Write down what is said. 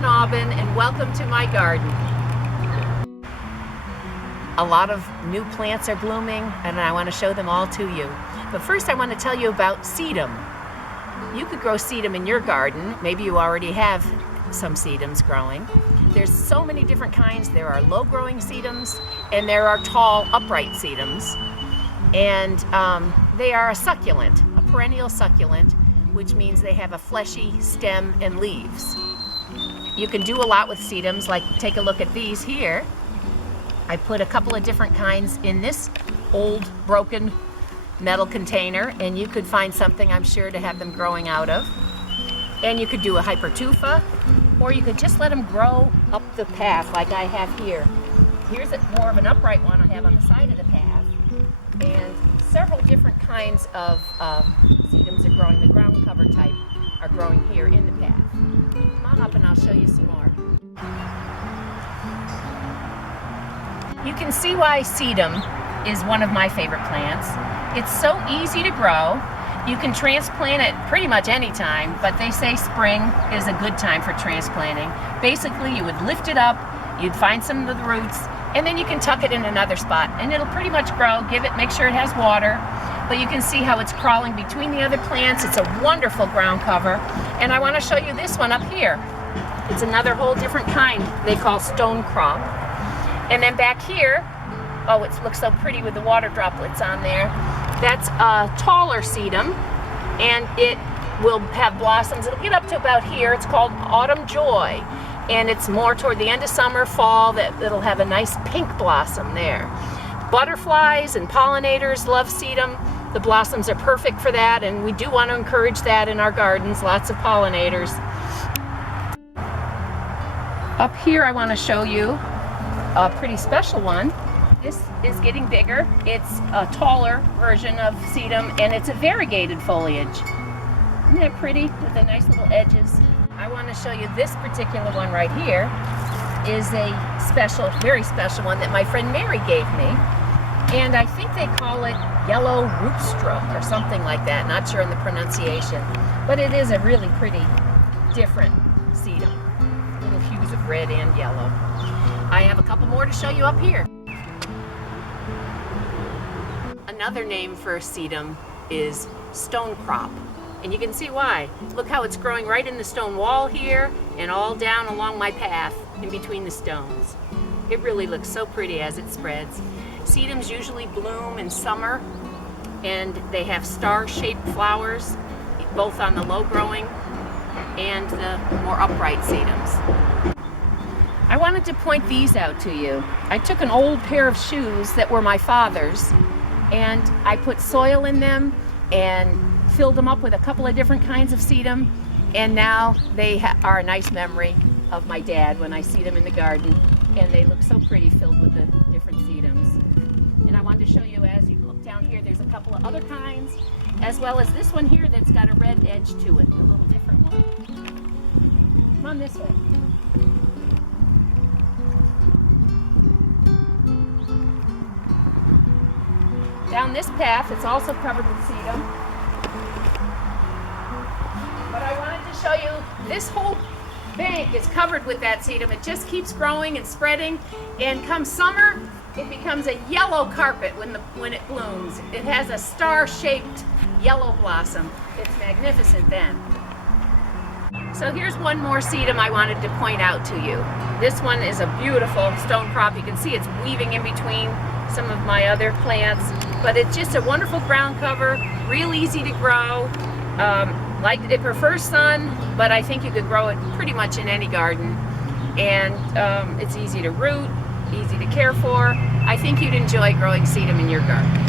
Carolyn and welcome to my garden. A lot of new plants are blooming and I want to show them all to you. But first I want to tell you about sedum. You could grow sedum in your garden. Maybe you already have some sedums growing. There's so many different kinds. There are low-growing sedums and there are tall, upright sedums. And they are a succulent, a perennial succulent, which means they have a fleshy stem and leaves. You can do a lot with sedums, like take a look at these here. I put a couple of different kinds in this old broken metal container, and you could find something, I'm sure, to have them growing out of. And you could do a hypertufa, or you could just let them grow up the path like I have here. Here's more of an upright one I have on the side of the path. And several different kinds of sedums are growing. The ground cover type are growing here in the path. Come on up and I'll show you some more. You can see why sedum is one of my favorite plants. It's so easy to grow. You can transplant it pretty much any time, but they say spring is a good time for transplanting. Basically, you would lift it up, you'd find some of the roots, and then you can tuck it in another spot, and it'll pretty much grow. Make sure it has water, but you can see how it's crawling between the other plants. It's a wonderful ground cover, and I want to show you this one up here. It's another whole different kind they call stone crop. And then back here, oh, it looks so pretty with the water droplets on there. That's a taller sedum, and it will have blossoms. It'll get up to about here. It's called Autumn Joy, and it's more toward the end of summer, fall, that it'll have a nice pink blossom there. Butterflies and pollinators love sedum. The blossoms are perfect for that, and we do want to encourage that in our gardens, lots of pollinators. Up here I want to show you a pretty special one. This is getting bigger. It's a taller version of sedum, and it's a variegated foliage. Isn't that pretty with the nice little edges? I want to show you this particular one right here. Is a special, very special one that my friend Mary gave me. And I think they call it yellow rootstrok or something like that. Not sure on the pronunciation. But it is a really pretty, different sedum. Little hues of red and yellow. I have a couple more to show you up here. Another name for sedum is stone crop. And you can see why. Look how it's growing right in the stone wall here and all down along my path in between the stones. It really looks so pretty as it spreads. Sedums usually bloom in summer, and they have star-shaped flowers, both on the low-growing and the more upright sedums. I wanted to point these out to you. I took an old pair of shoes that were my father's, and I put soil in them and filled them up with a couple of different kinds of sedum, and now they are a nice memory of my dad when I see them in the garden, and they look so pretty filled with the different sedums. And I wanted to show you, as you look down here, there's a couple of other kinds, as well as this one here that's got a red edge to it, a little different one. Come on this way. Down this path, it's also covered with sedum. But I wanted to show you this whole bank is covered with that sedum. It just keeps growing and spreading, and come summer, it becomes a yellow carpet when it blooms. It has a star-shaped yellow blossom. It's magnificent then. So here's one more sedum I wanted to point out to you. This one is a beautiful stone crop. You can see it's weaving in between some of my other plants, but it's just a wonderful ground cover, real easy to grow. It prefers sun, but I think you could grow it pretty much in any garden. And it's easy to root, easy to care for. I think you'd enjoy growing sedum in your garden.